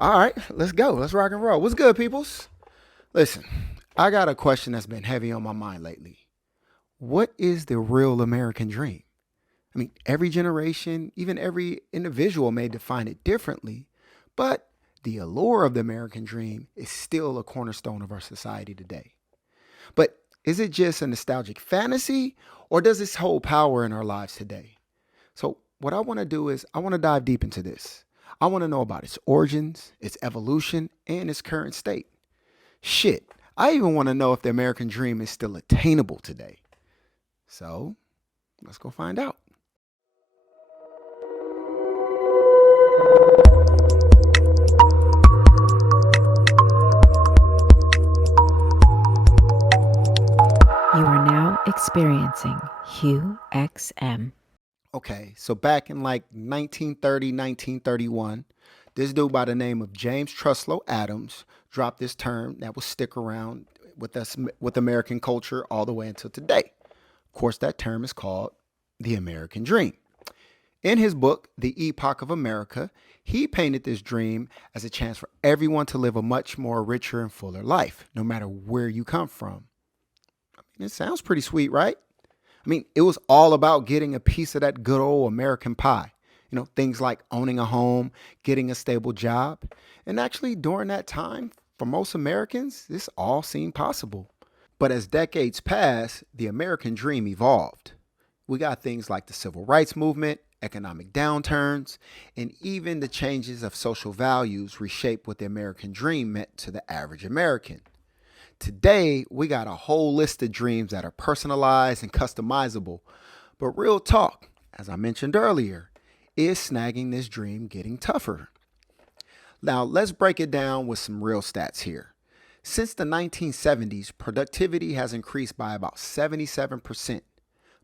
All right, let's go. Let's rock and roll. What's good, peoples? Listen, I got a question that's been heavy on my mind lately. What is the real American dream? I mean, every generation, even every individual may define it differently, but the allure of the American dream is still a cornerstone of our society today. But is it just a nostalgic fantasy, or does this hold power in our lives today? So, what I want to do is, I want to dive deep into this. I want to know about its origins, its evolution, and its current state. Shit, I even want to know if the American dream is still attainable today. So, let's go find out. You are now experiencing Hugh XM. Okay, so back in like 1930, 1931, this dude by the name of James Truslow Adams dropped this term that will stick around with us with American culture all the way until today. Of course, that term is called the American Dream. In his book, The Epoch of America, he painted this dream as a chance for everyone to live a much more richer and fuller life, no matter where you come from. It sounds pretty sweet, right? I mean, it was all about getting a piece of that good old American pie. Things like owning a home, getting a stable job. And actually, during that time, for most Americans, this all seemed possible. But as decades passed, the American dream evolved. We got things like the civil rights movement, economic downturns, and even the changes of social values reshaped what the American dream meant to the average American. Today, we got a whole list of dreams that are personalized and customizable. But real talk, as I mentioned earlier, is snagging this dream getting tougher? Now, let's break it down with some real stats here. Since the 1970s, productivity has increased by about 77%,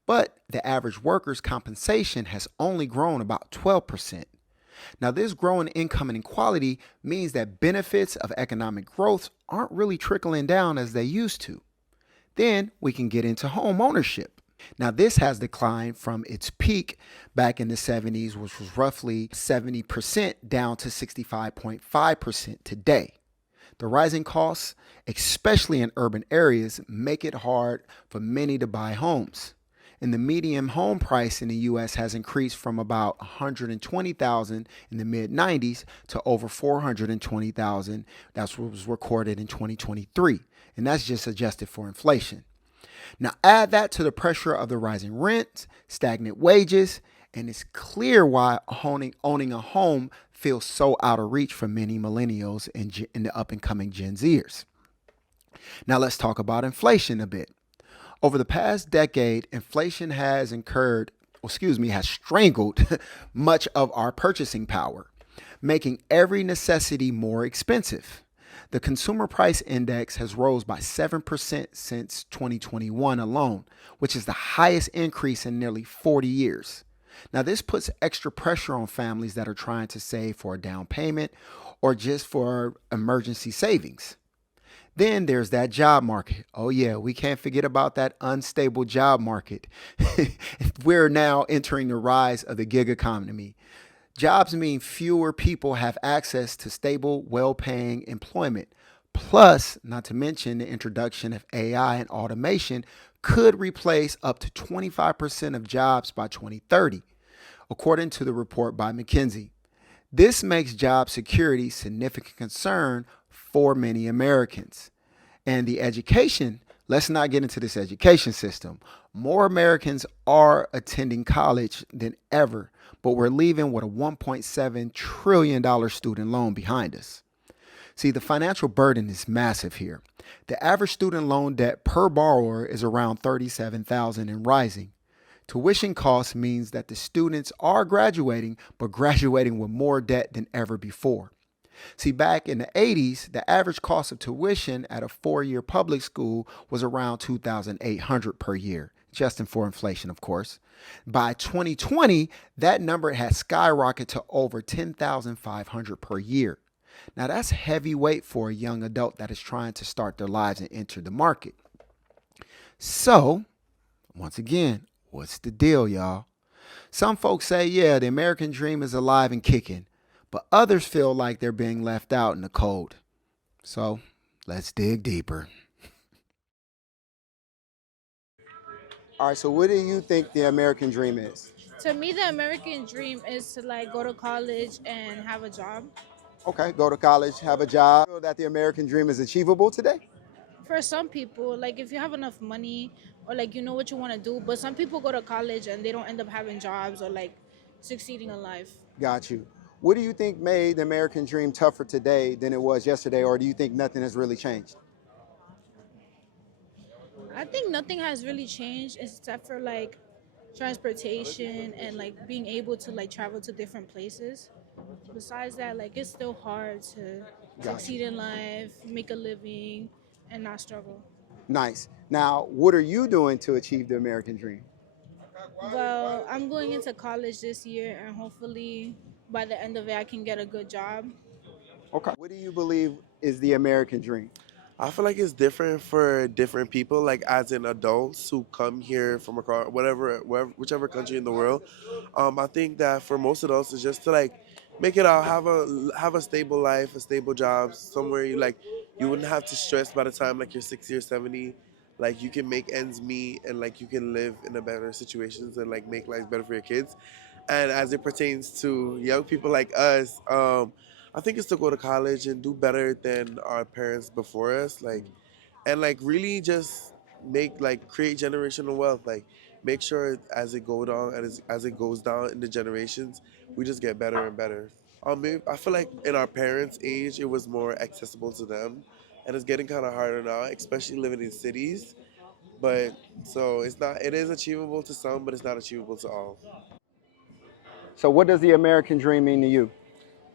but the average worker's compensation has only grown about 12%. Now, this growing income inequality means that benefits of economic growth aren't really trickling down as they used to. Then we can get into home ownership. Now, this has declined from its peak back in the 70s, which was roughly 70%, down to 65.5% today. The rising costs, especially in urban areas, make it hard for many to buy homes. And the median home price in the US has increased from about 120,000 in the mid 90s to over 420,000. That's what was recorded in 2023. And that's just adjusted for inflation. Now add that to the pressure of the rising rents, stagnant wages, and it's clear why owning a home feels so out of reach for many millennials and the up and coming Gen Zers. Now let's talk about inflation a bit. Over the past decade, inflation has strangled much of our purchasing power, making every necessity more expensive. The consumer price index has rose by 7% since 2021 alone, which is the highest increase in nearly 40 years. Now, this puts extra pressure on families that are trying to save for a down payment or just for emergency savings. Then there's that job market. Oh, yeah, we can't forget about that unstable job market. We're now entering the rise of the gig economy. Jobs mean fewer people have access to stable, well paying employment. Plus, not to mention the introduction of AI and automation could replace up to 25% of jobs by 2030, according to the report by McKinsey. This makes job security a significant concern for many Americans. And the education, let's not get into this education system. More Americans are attending college than ever, but we're leaving with a $1.7 trillion student loan behind us. See, the financial burden is massive here. The average student loan debt per borrower is around $37,000 and rising. Tuition costs means that the students are graduating, but graduating with more debt than ever before. See, back in the 80s, the average cost of tuition at a 4-year public school was around $2,800 per year, adjusting for inflation, of course. By 2020, that number had skyrocketed to over $10,500 per year. Now, that's heavyweight for a young adult that is trying to start their lives and enter the market. So, once again, what's the deal, y'all? Some folks say, yeah, the American dream is alive and kicking. but others feel like they're being left out in the cold. So let's dig deeper. All right, so what do you think the American dream is? To me, the American dream is to like go to college and have a job. Okay, go to college, have a job. Feel that the American dream is achievable today? For some people, like if you have enough money or like you know what you want to do, but some people go to college and they don't end up having jobs or like succeeding in life. Got you. What do you think made the American dream tougher today than it was yesterday, or do you think nothing has really changed? I think nothing has really changed except for like transportation and like being able to like travel to different places. Besides that, like it's still hard to Got succeed you. in life, make a living, and not struggle. Nice. Now, what are you doing to achieve the American dream? Well, I'm going into college this year, and hopefully by the end of it, I can get a good job. Okay. What do you believe is the American dream? I feel like it's different for different people. Like as in adults who come here from across whichever country in the world. I think that for most adults, it's just to like make it out, have a stable life, a stable job, somewhere you wouldn't have to stress by the time like you're 60 or 70. Like you can make ends meet and like you can live in a better situations and like make life better for your kids. And as it pertains to young people like us, I think it's to go to college and do better than our parents before us, and like really just make like create generational wealth, like make sure as it go down as it goes down in the generations, we just get better and better. I feel like in our parents' age, it was more accessible to them, and it's getting kind of harder now, especially living in cities. But so it's not. It is achievable to some, but it's not achievable to all. So, what does the American dream mean to you?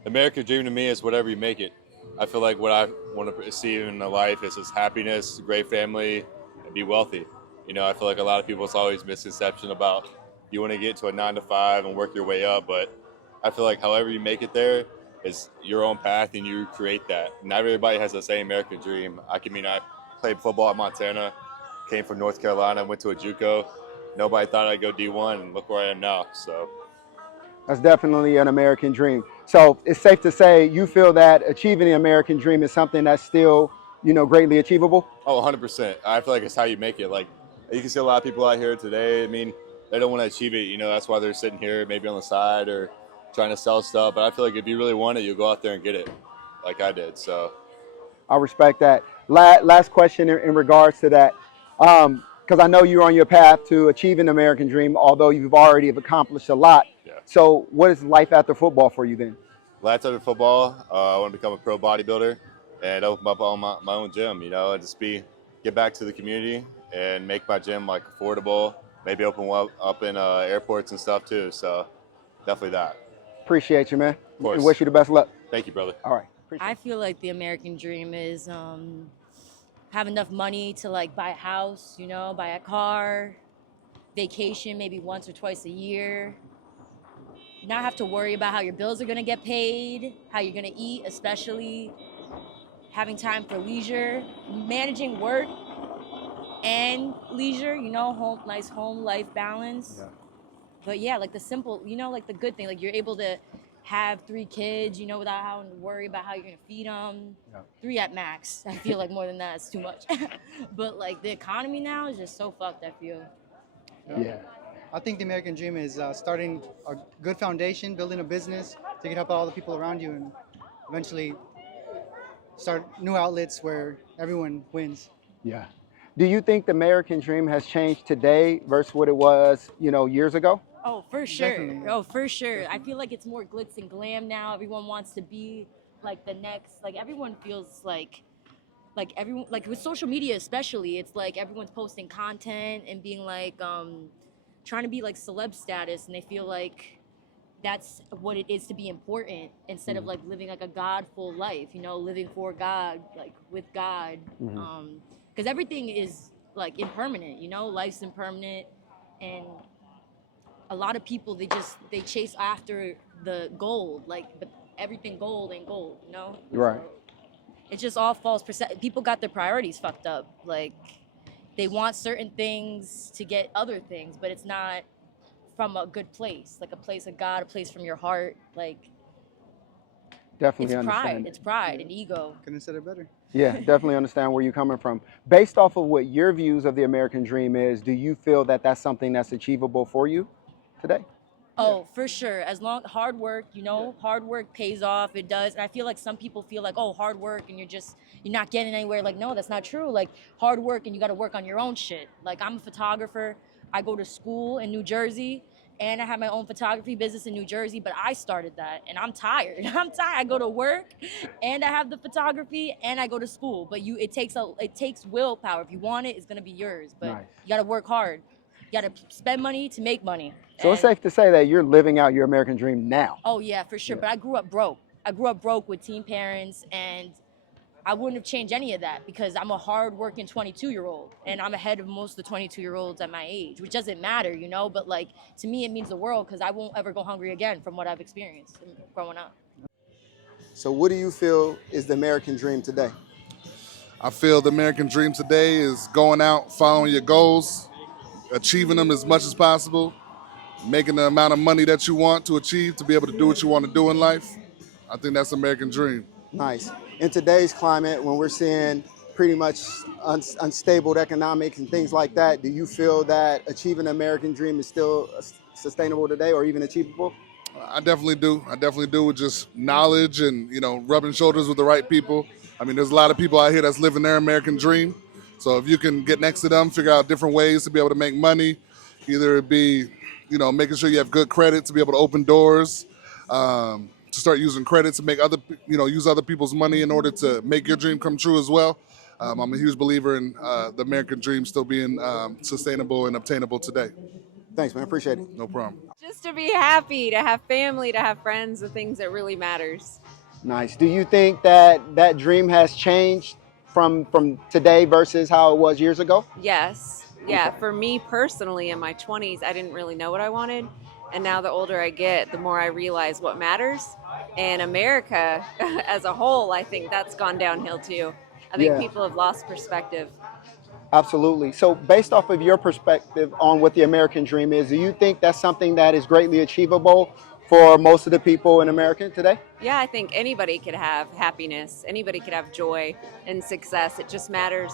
American dream to me is whatever you make it. I feel like what I want to see in a life is just happiness, great family, and be wealthy. I feel like a lot of people, it's always misconception about you want to get to a 9 to 5 and work your way up, but I feel like however you make it there is your own path and you create that. Not everybody has the same American dream. I played football at Montana, came from North Carolina, went to a JUCO. Nobody thought I'd go D1, and look where I am now. So That's definitely an American dream. So, it's safe to say you feel that achieving the American dream is something that's still, greatly achievable? Oh, 100%. I feel like it's how you make it. Like, you can see a lot of people out here today. I mean, they don't want to achieve it. That's why they're sitting here maybe on the side or trying to sell stuff. But I feel like if you really want it, you'll go out there and get it like I did. So, I respect that. Last question in regards to that, because I know you're on your path to achieving the American dream, although you've already accomplished a lot. yeah. So, what is life after football for you then? Last time in football, I want to become a pro bodybuilder and open up on my own gym, and just get back to the community and make my gym like affordable, maybe open one up in airports and stuff too. So, definitely that. Appreciate you, man, Of and course. wish you the best of luck. Thank you, brother. All right. I feel like the American dream is have enough money to like buy a house, buy a car, vacation maybe once or twice a year, not have to worry about how your bills are gonna get paid, how you're gonna eat, especially having time for leisure, managing work and leisure, nice home life balance. Yeah. But yeah, like the simple, like the good thing, like you're able to have 3 kids, without having to worry about how you're gonna feed them. Yeah. 3 at max. I feel like more than that is too much. But like the economy now is just so fucked, I feel. Yeah. I think the American dream is starting a good foundation, building a business so you can help all the people around you and eventually start new outlets where everyone wins. Yeah. Do you think the American dream has changed today versus what it was, years ago? Oh, for sure. Definitely. Oh, for sure. I feel like it's more glitz and glam now. Everyone wants to be like the next, like everyone feels like everyone, like with social media especially, it's like everyone's posting content and being like trying to be like celeb status, and they feel like that's what it is to be important instead of like living like a godful life, living for God, like with God. Because everything is like impermanent, life's impermanent, and a lot of people they chase after the gold, like, but everything gold ain't gold. Right. It's just all false people got their priorities fucked up. Like they want certain things to get other things, but it's not from a good place, like a place of God, a place from your heart. Like Definitely It's pride. understand It's it. pride and ego. Couldn't have said it better. Yeah, definitely understand where you're coming from. Based off of what your views of the American dream is, do you feel that that's something that's achievable for you today? Oh, for sure. As long hard work, hard work pays off. It does. And I feel like some people feel like, oh, hard work and you're not getting anywhere. Like, no, that's not true. Like hard work and you got to work on your own shit. Like I'm a photographer. I go to school in New Jersey and I have my own photography business in New Jersey, but I started that and I'm tired. I'm tired. I go to work and I have the photography and I go to school. But it takes willpower. If you want it, it's going to be yours. But Nice. you got to work hard. You got to spend money to make money. So it's safe to say that you're living out your American dream now. Oh yeah, for sure. Yeah. But I grew up broke. I grew up broke with teen parents, and I wouldn't have changed any of that because I'm a hard-working 22-year-old, and I'm ahead of most of the 22-year-olds at my age, which doesn't matter, But like to me, it means the world because I won't ever go hungry again from what I've experienced growing up. So what do you feel is the American dream today? I feel the American dream today is going out, following your goals, achieving them as much as possible, making the amount of money that you want to achieve to be able to do what you want to do in life. I think that's the American dream. Nice. In today's climate, when we're seeing pretty much unstable economics and things like that, do you feel that achieving the American dream is still sustainable today or even achievable? I definitely do. I definitely do with just knowledge and, rubbing shoulders with the right people. I mean, there's a lot of people out here that's living their American dream. So if you can get next to them, figure out different ways to be able to make money, either it be, making sure you have good credit to be able to open doors, to start using credit to make use other people's money in order to make your dream come true as well. I'm a huge believer in the American dream still being sustainable and obtainable today. Thanks, man. Appreciate it. No problem. Just to be happy, to have family, to have friends, the things that really matters. Nice. Do you think that dream has changed from today versus how it was years ago? Yes. Yeah, for me personally in my 20s, I didn't really know what I wanted. And now the older I get, the more I realize what matters. And America as a whole, I think that's gone downhill too. I think people have lost perspective. Absolutely. So based off of your perspective on what the American dream is, do you think that's something that is greatly achievable for most of the people in America today? Yeah, I think anybody could have happiness. Anybody could have joy and success. It just matters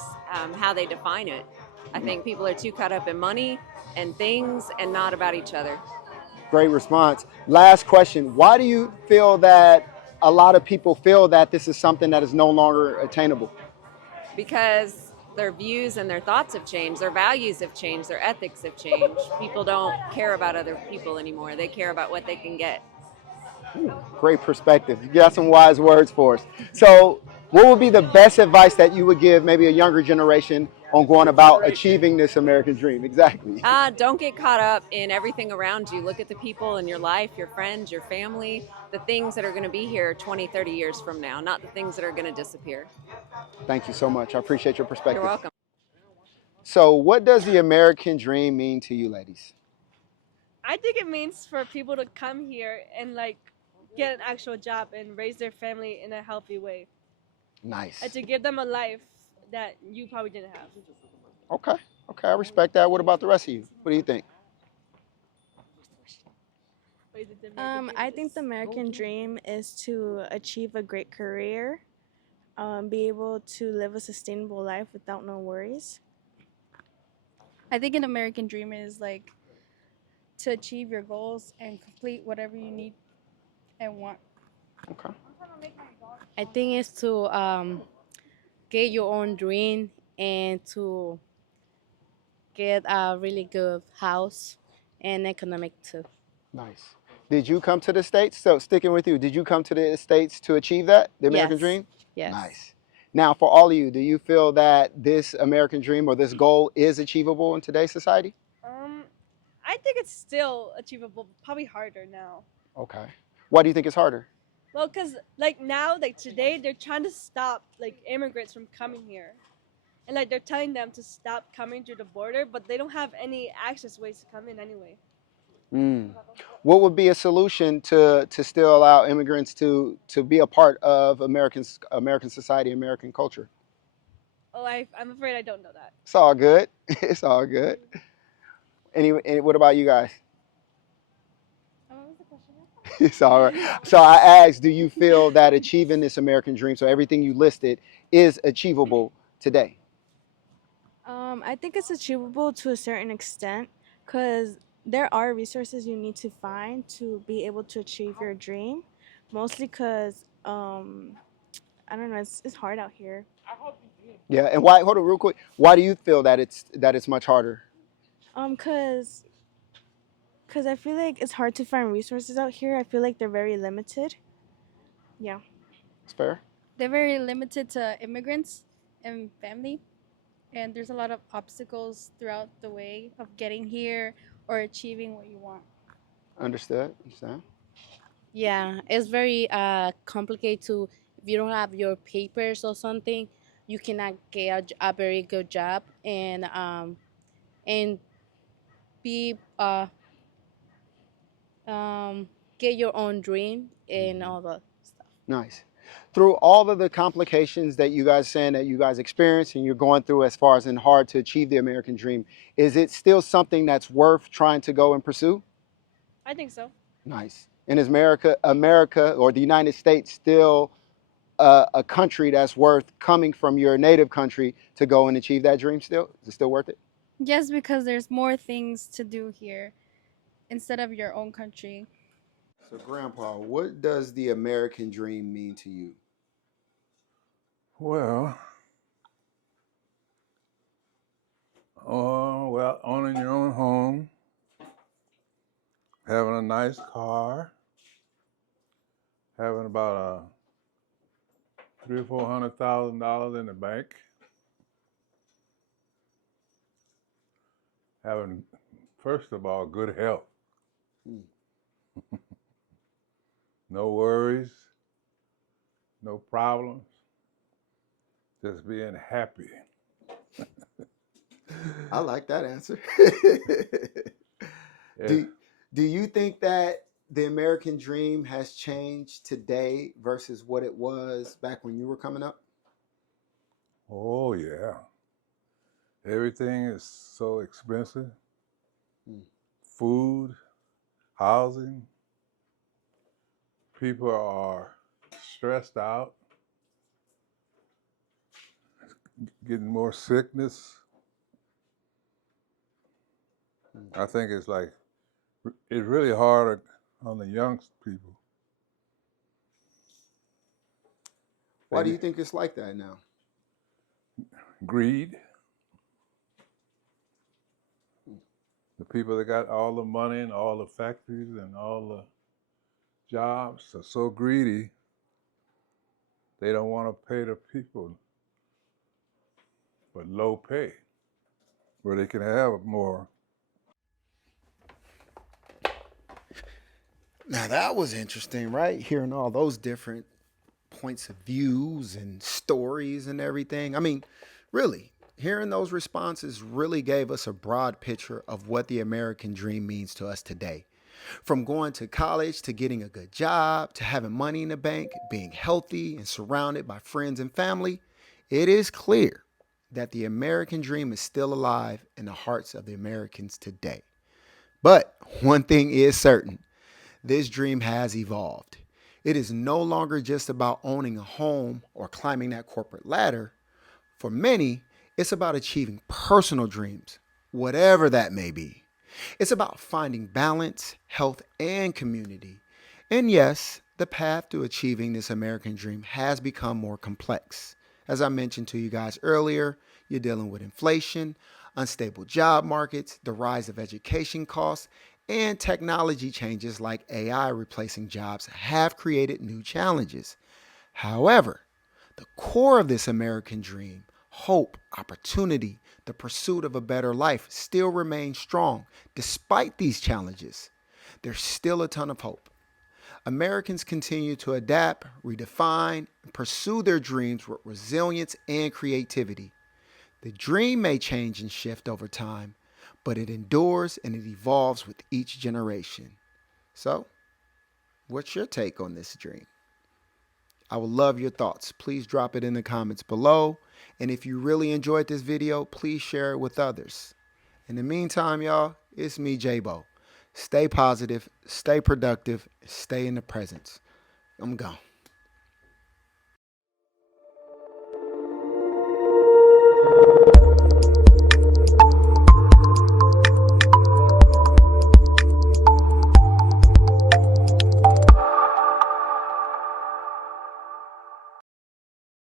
how they define it. I think people are too caught up in money and things and not about each other. Great response. Last question. Why do you feel that a lot of people feel that this is something that is no longer attainable? Because their views and their thoughts have changed, their values have changed, their ethics have changed. People don't care about other people anymore. They care about what they can get. Great perspective. You got some wise words for us. So what would be the best advice that you would give maybe a younger generation on going about achieving this American dream? Exactly. Don't get caught up in everything around you. Look at the people in your life, your friends, your family, the things that are going to be here 20, 30 years from now, not the things that are going to disappear. Thank you so much. I appreciate your perspective. You're welcome. So what does the American dream mean to you, ladies? I think it means for people to come here and get an actual job and raise their family in a healthy way. Nice. And to give them a life that you probably didn't have. Okay, I respect that. What about the rest of you? What do you think? I think the American dream is to achieve a great career, be able to live a sustainable life without no worries. I think an American dream is to achieve your goals and complete whatever you need and want. Okay. I think it's to get your own dream and to get a really good house and economic too. Nice. Did you come to the States? So sticking with you, did you come to the States to achieve that, the American Yes. dream? Yes. Nice. Now, for all of you, do you feel that this American dream or this goal is achievable in today's society? I think it's still achievable, probably harder now. Okay. Why do you think it's harder? Well, because now, today, they're trying to stop immigrants from coming here. And they're telling them to stop coming through the border, but they don't have any access ways to come in anyway. What would be a solution to still allow immigrants to be a part of American society, American culture? Oh, I'm afraid I don't know that. It's all good. It's all good. What about you guys? What was the question? It's all right. So I asked, do you feel that achieving this American dream, so everything you listed, is achievable today? I think it's achievable to a certain extent because there are resources you need to find to be able to achieve your dream. Mostly because I don't know, it's hard out here. Yeah, and why? Hold on, real quick. Why do you feel that it's much harder? Cause I feel like it's hard to find resources out here. I feel like they're very limited. Yeah. It's fair. They're very limited to immigrants and family, and there's a lot of obstacles throughout the way of getting here or achieving what you want. Understood. Understand. Yeah, it's very complicated to, if you don't have your papers or something, you cannot get a very good job and be get your own dream and all that stuff. Nice. Through all of the complications that you guys saying that you guys experience and you're going through as far as in hard to achieve the American dream, is it still something that's worth trying to go and pursue? I think so. Nice. And is America or the United States still a country that's worth coming from your native country to go and achieve that dream still? Is it still worth it? Yes, because there's more things to do here instead of your own country. So, Grandpa, what does the American dream mean to you? Well, owning your own home, having a nice car, having about $300,000 or $400,000 in the bank, having, first of all, good health, no worries, no problems, just being happy. I like that answer. Yeah. Do you think that the American dream has changed today versus what it was back when you were coming up? Oh, yeah. Everything is so expensive. Food, housing. People are stressed out, getting more sickness. I think it's really hard on the young people. Why do you think it's like that now? Greed. The people that got all the money and all the factories and all the jobs are so greedy, they don't want to pay the people but low pay, where they can have more. Now that was interesting, right? Hearing all those different points of views and stories and everything. I mean, really, hearing those responses really gave us a broad picture of what the American dream means to us today. From going to college to getting a good job to having money in the bank, being healthy and surrounded by friends and family, it is clear that the American dream is still alive in the hearts of the Americans today. But one thing is certain, this dream has evolved. It is no longer just about owning a home or climbing that corporate ladder. For many, it's about achieving personal dreams, whatever that may be. It's about finding balance, health, and community. And yes, the path to achieving this American dream has become more complex. As I mentioned to you guys earlier, you're dealing with inflation, unstable job markets, the rise of education costs, and technology changes like AI replacing jobs have created new challenges. However, the core of this American dream, hope, opportunity, the pursuit of a better life, still remains strong despite these challenges. There's still a ton of hope. Americans continue to adapt, redefine, and pursue their dreams with resilience and creativity. The dream may change and shift over time, but it endures and it evolves with each generation. So, what's your take on this dream? I would love your thoughts. Please drop it in the comments below. And if you really enjoyed this video, please share it with others. In the meantime, y'all, it's me, J-Bo. Stay positive, stay productive, stay in the presence. I'm gone.